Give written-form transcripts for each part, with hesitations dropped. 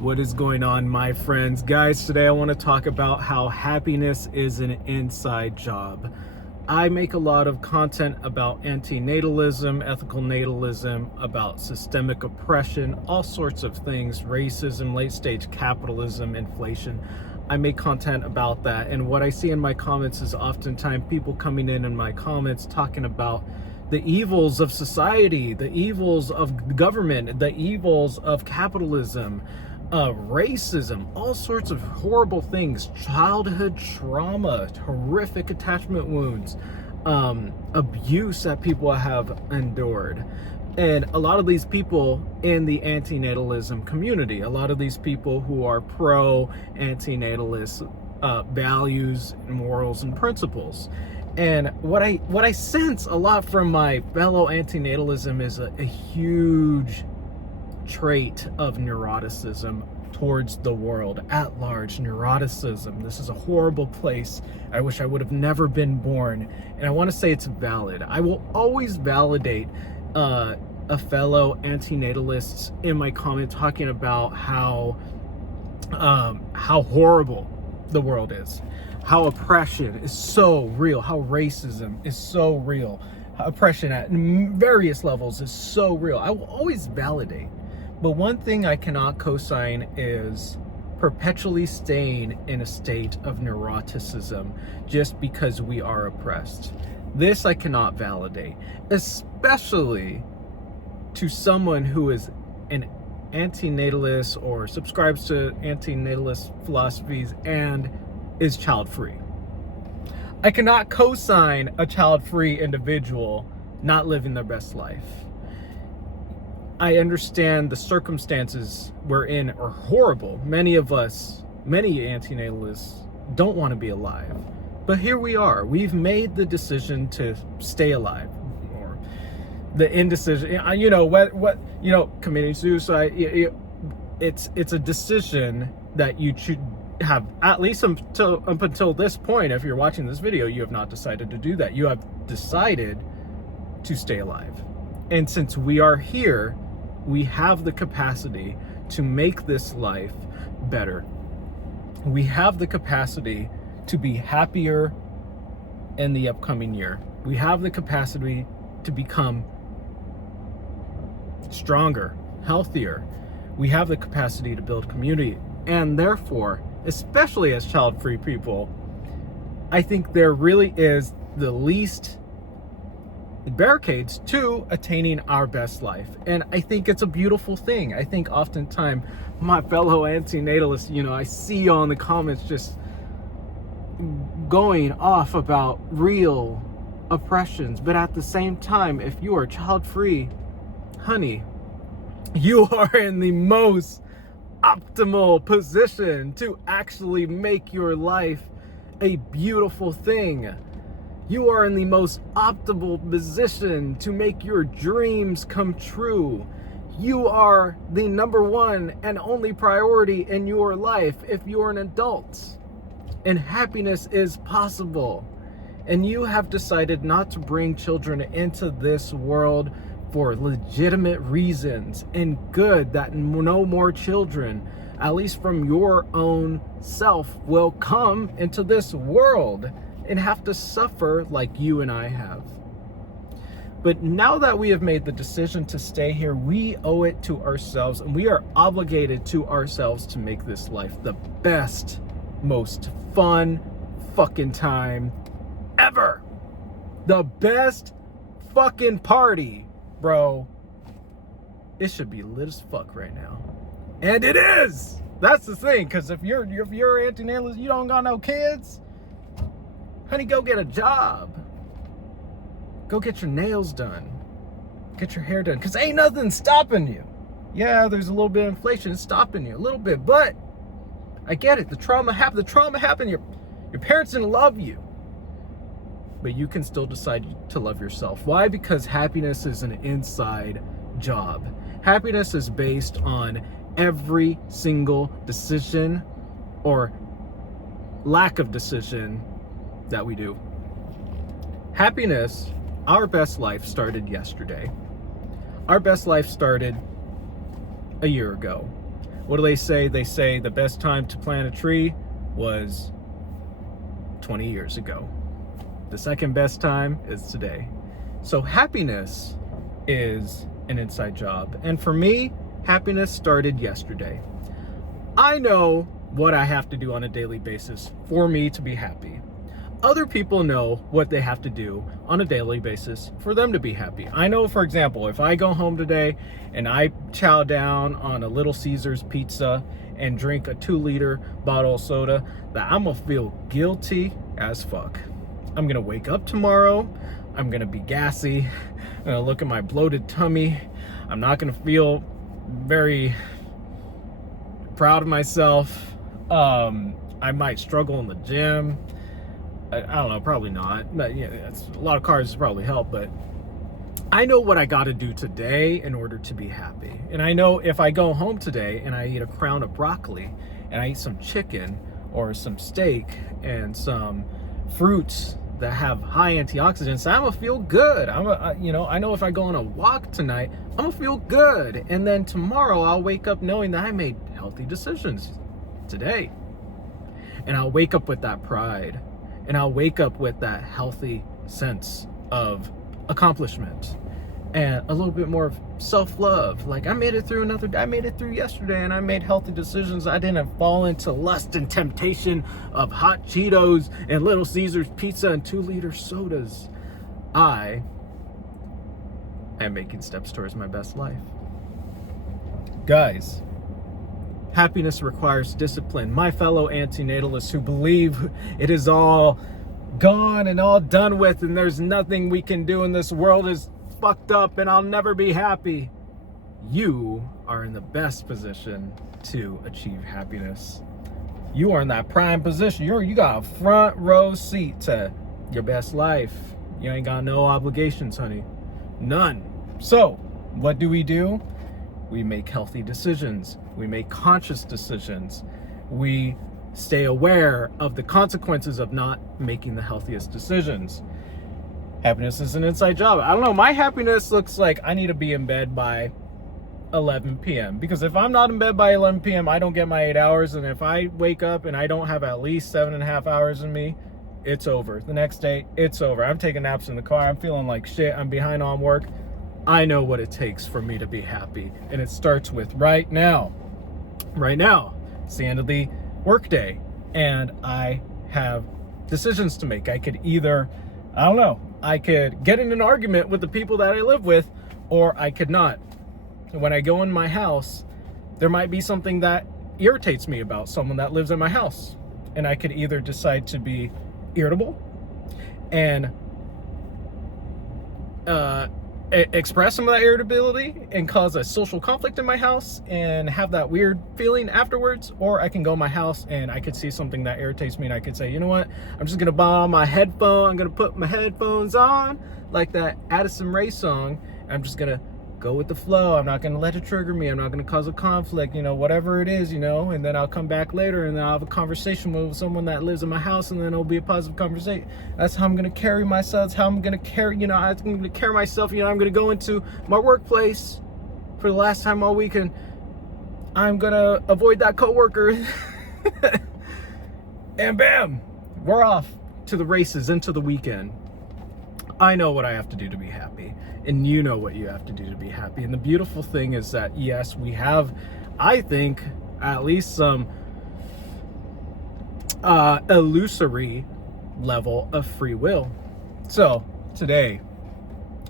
What is going on, my friends? Guys, today I want to talk about how happiness is an inside job. I make a lot of content about antinatalism, ethical natalism, about systemic oppression, all sorts of things, racism, late-stage capitalism, inflation. I make content about that, and what I see in my comments is oftentimes people coming in my comments talking about the evils of society, the evils of government, the evils of capitalism, racism, all sorts of horrible things, childhood trauma, horrific attachment wounds, abuse that people have endured. And a lot of these people in the antinatalism community, a lot of these people who are pro-antinatalist values, morals, and principles. And what I sense a lot from my fellow antinatalism is a huge trait of neuroticism towards the world at large. Neuroticism, this is a horrible place. I wish I would have never been born, and I want to say it's valid. I will always validate a fellow antinatalist in my comment talking about how horrible the world is, how oppression is so real, how racism is so real, how oppression at various levels is so real. I will always validate. But one thing I cannot co-sign is perpetually staying in a state of neuroticism just because we are oppressed. This I cannot validate, especially to someone who is an antinatalist or subscribes to antinatalist philosophies and is child-free. I cannot co-sign a child-free individual not living their best life. I understand the circumstances we're in are horrible. Many of us, many antinatalists, don't want to be alive. But here we are. We've made the decision to stay alive. Or the indecision, committing suicide, it's a decision that you should have, at least up until this point. If you're watching this video, you have not decided to do that. You have decided to stay alive. And since we are here, we have the capacity to make this life better. We have the capacity to be happier in the upcoming year. We have the capacity to become stronger, healthier. We have the capacity to build community. And therefore, especially as child-free people, I think there really is the least barricades to attaining our best life. And I think it's a beautiful thing. I think oftentimes my fellow antinatalists, I see on the comments just going off about real oppressions. But at the same time, if you are child-free, honey, you are in the most optimal position to actually make your life a beautiful thing. You are in the most optimal position to make your dreams come true. You are the number one and only priority in your life if you're an adult. And happiness is possible. And you have decided not to bring children into this world for legitimate reasons and good, that no more children, at least from your own self, will come into this world and have to suffer like you and I have. But now that we have made the decision to stay here, we owe it to ourselves, and we are obligated to ourselves to make this life the best, most fun fucking time ever. The best fucking party, bro. It should be lit as fuck right now. And it is! That's the thing, because if you're antinatalist, you don't got no kids, honey, go get a job. Go get your nails done. Get your hair done. Because ain't nothing stopping you. Yeah, there's a little bit of inflation. It's stopping you a little bit. But I get it. The trauma happened. Your parents didn't love you. But you can still decide to love yourself. Why? Because happiness is an inside job. Happiness is based on every single decision or lack of decision that we do. Happiness, our best life, started yesterday. Our best life started a year ago. What do they say? They say the best time to plant a tree was 20 years ago. The second best time is today. So happiness is an inside job. And for me, happiness started yesterday. I know what I have to do on a daily basis for me to be happy. Other people know what they have to do on a daily basis for them to be happy. I know, for example, if I go home today and I chow down on a Little Caesars pizza and drink a 2-liter bottle of soda, that I'm gonna feel guilty as fuck. I'm gonna wake up tomorrow, I'm gonna be gassy, I'm gonna look at my bloated tummy, I'm not gonna feel very proud of myself. I might struggle in the gym. I don't know, probably not, but yeah, a lot of carbs probably help, but I know what I got to do today in order to be happy. And I know if I go home today and I eat a crown of broccoli and I eat some chicken or some steak and some fruits that have high antioxidants, I'm gonna feel good. I know if I go on a walk tonight, I'm gonna feel good. And then tomorrow I'll wake up knowing that I made healthy decisions today. And I'll wake up with that pride. And I'll wake up with that healthy sense of accomplishment and a little bit more of self-love. Like, I made it through another day. I made it through yesterday and I made healthy decisions. I didn't fall into lust and temptation of hot Cheetos and Little Caesars pizza and 2-liter sodas. I am making steps towards my best life. Guys, happiness requires discipline. My fellow antinatalists who believe it is all gone and all done with and there's nothing we can do and this world is fucked up and I'll never be happy. You are in the best position to achieve happiness. You are in that prime position. You got a front row seat to your best life. You ain't got no obligations, honey. None. So, what do? We make healthy decisions. We make conscious decisions. We stay aware of the consequences of not making the healthiest decisions. Happiness is an inside job. I don't know. My happiness looks like I need to be in bed by 11 p.m. Because if I'm not in bed by 11 p.m., I don't get my 8 hours. And if I wake up and I don't have at least 7.5 hours in me, it's over. The next day, it's over. I'm taking naps in the car. I'm feeling like shit. I'm behind on work. I know what it takes for me to be happy. And it starts with right now. Right now. It's the end of the workday. And I have decisions to make. I could either, I could get in an argument with the people that I live with, or I could not. When I go in my house, there might be something that irritates me about someone that lives in my house. And I could either decide to be irritable and express some of that irritability and cause a social conflict in my house and have that weird feeling afterwards, or I can go in my house and I could see something that irritates me and I could say, you know what, I'm just gonna buy my headphone, I'm gonna put my headphones on like that Addison Rae song, I'm just gonna go with the flow. I'm not gonna let it trigger me. I'm not gonna cause a conflict, whatever it is, and then I'll come back later and then I'll have a conversation with someone that lives in my house, and then it'll be a positive conversation. That's how I'm gonna carry myself. That's how I'm gonna carry, I'm gonna carry myself. I'm gonna go into my workplace for the last time all week, and I'm gonna avoid that coworker, and bam, we're off to the races into the weekend. I know what I have to do to be happy, and you know what you have to do to be happy. And the beautiful thing is that, yes, we have, I think, at least some illusory level of free will. So today,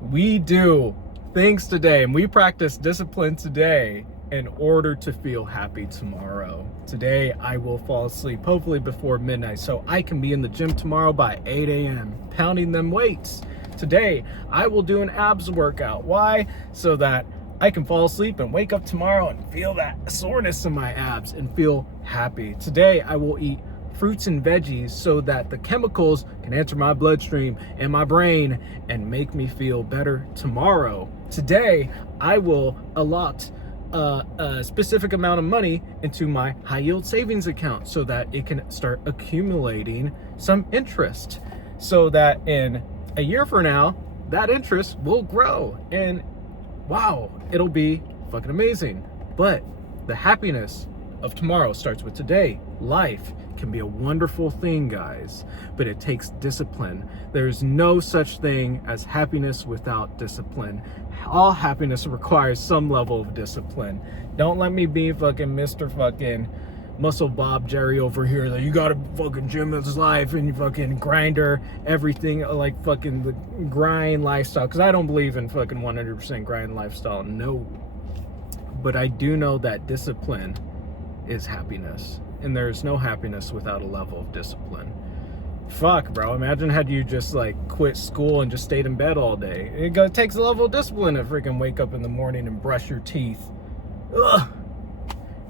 we do things today, and we practice discipline today in order to feel happy tomorrow. Today, I will fall asleep, hopefully before midnight, so I can be in the gym tomorrow by 8 a.m. pounding them weights. Today, I will do an abs workout. Why? So that I can fall asleep and wake up tomorrow and feel that soreness in my abs and feel happy. Today, I will eat fruits and veggies so that the chemicals can enter my bloodstream and my brain and make me feel better tomorrow. Today, I will allot a specific amount of money into my high yield savings account so that it can start accumulating some interest, so that in a year from now, that interest will grow, and wow, it'll be fucking amazing. But The happiness of tomorrow starts with today. Life can be a wonderful thing, guys, but it takes discipline. There's no such thing as happiness without discipline. All happiness requires some level of discipline. Don't let me be fucking Mr. fucking Muscle Bob Jerry over here that you gotta fucking gym this life and you fucking grinder everything, like fucking the grind lifestyle, because I don't believe in fucking 100% grind lifestyle, no. But I do know that discipline is happiness, and there's no happiness without a level of discipline. Fuck, bro, imagine had you just like quit school and just stayed in bed all day. It takes a level of discipline to freaking wake up in the morning and brush your teeth. Ugh.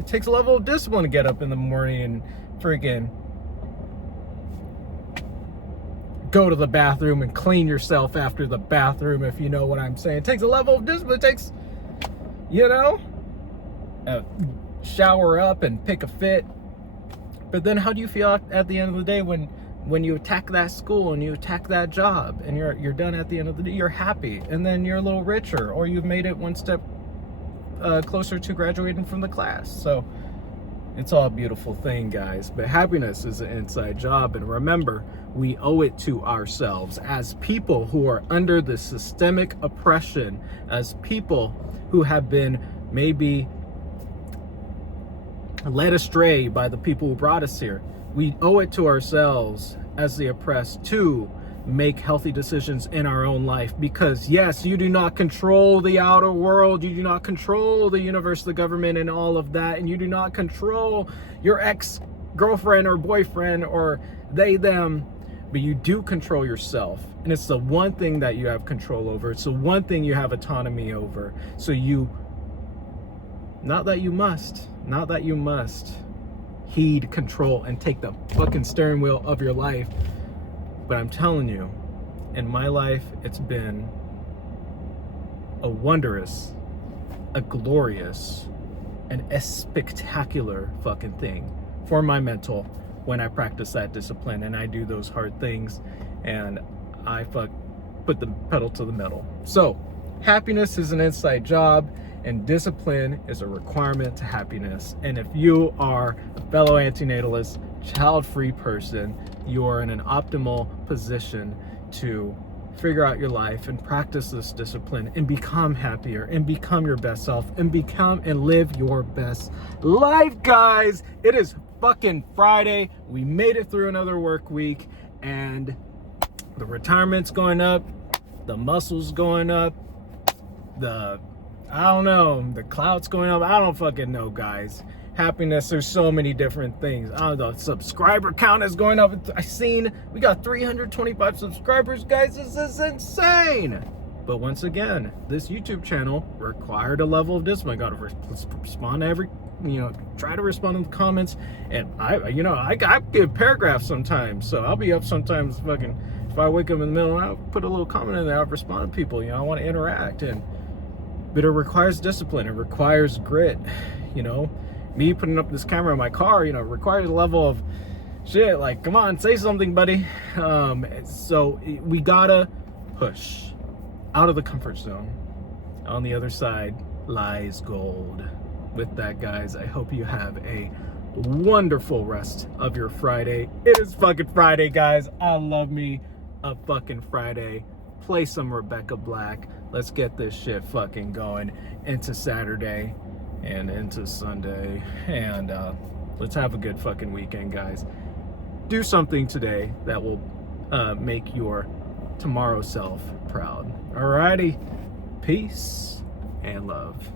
It takes a level of discipline to get up in the morning and freaking go to the bathroom and clean yourself after the bathroom, if you know what I'm saying. It takes a level of discipline. It takes, you know, shower up and pick a fit. But then how do you feel at the end of the day when you attack that school and you attack that job and you're done at the end of the day? You're happy, and then you're a little richer, or you've made it one step closer to graduating from the class. So it's all a beautiful thing, guys, but happiness is an inside job. And remember, we owe it to ourselves as people who are under the systemic oppression, as people who have been maybe led astray by the people who brought us here. We owe it to ourselves as the oppressed to make healthy decisions in our own life, because yes, you do not control the outer world, you do not control the universe, the government, and all of that, and you do not control your ex-girlfriend or boyfriend or they, them, but you do control yourself. And it's the one thing that you have control over. It's the one thing you have autonomy over. So not that you must heed, control, and take the fucking steering wheel of your life. But I'm telling you, in my life, it's been a wondrous, a glorious, and a spectacular fucking thing for my mental when I practice that discipline and I do those hard things and I put the pedal to the metal. So happiness is an inside job, and discipline is a requirement to happiness. And if you are a fellow antinatalist, child-free person, you are in an optimal position to figure out your life and practice this discipline and become happier and become your best self and live your best life, guys. It is fucking Friday. We made it through another work week, and the retirement's going up, the muscle's going up, the clout's going up. I don't fucking know, guys. Happiness, there's so many different things. I don't know, subscriber count is going up. We got 325 subscribers, guys. This is insane. But once again, this YouTube channel required a level of discipline. I gotta respond to try to respond to the comments. And I give paragraphs sometimes, so I'll be up sometimes fucking, if I wake up in the middle, I'll put a little comment in there, I'll respond to people, I want to interact. But it requires discipline, it requires grit, Me putting up this camera in my car, requires a level of shit, like, come on, say something, buddy. So we gotta push out of the comfort zone. On the other side lies gold. With that, guys, I hope you have a wonderful rest of your Friday. It is fucking Friday, guys. I love me a fucking Friday. Play some Rebecca Black. Let's get this shit fucking going into Saturday and into Sunday, and let's have a good fucking weekend, guys. Do something today that will make your tomorrow self proud. Alrighty, peace and love.